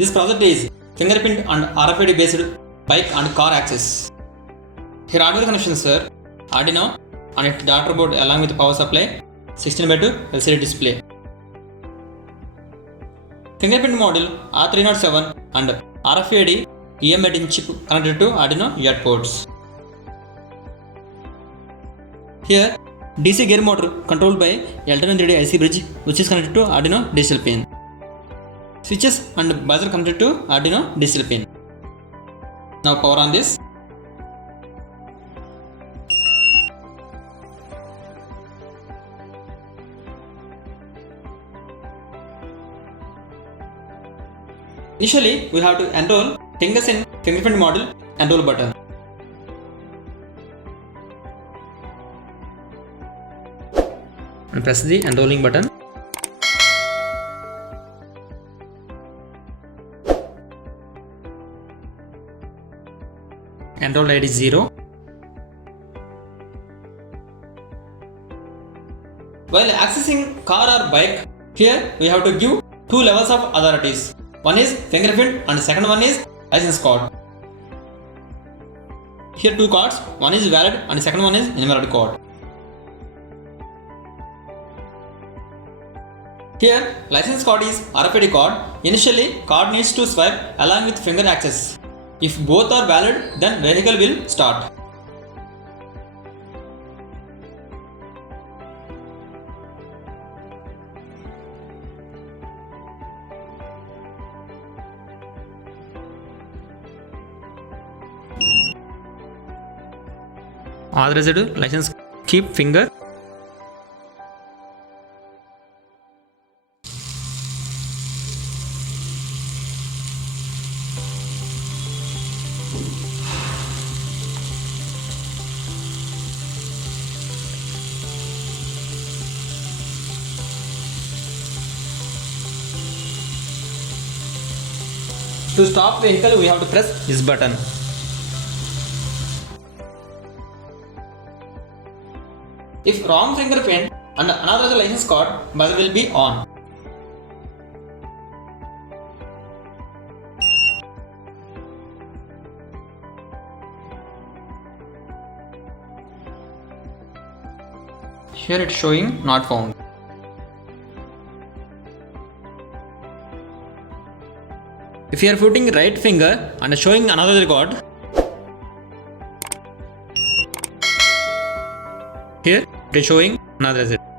This project is Fingerprint and RFID based bike and car access. Here hardware connections are Arduino and its data board along with power supply, 16:2 LCD display. Fingerprint module R307 and RFID EM18 chip connected to Arduino UART ports. Here DC gear motor controlled by L230 IC bridge which is connected to Arduino digital pin. Switches and buzzer connected to Arduino digital pin. Now power on this. Initially, we have to enroll fingers in fingerprint module enroll button. And press the enrolling button. Enroll ID 0. While accessing car or bike, here we have to give two levels of authorities. One is fingerprint and second one is license card. Here two cards, one is valid and second one is invalid card. Here license card is RFID card. Initially card needs to swipe along with finger access. If both are valid, then vehicle will start. Authorized license keep finger. To stop vehicle, we have to press this button. If wrong fingerprint and unauthorized license card, buzzer will be on. Here it's showing not found. If you are putting right finger and showing another card, here it is showing another result.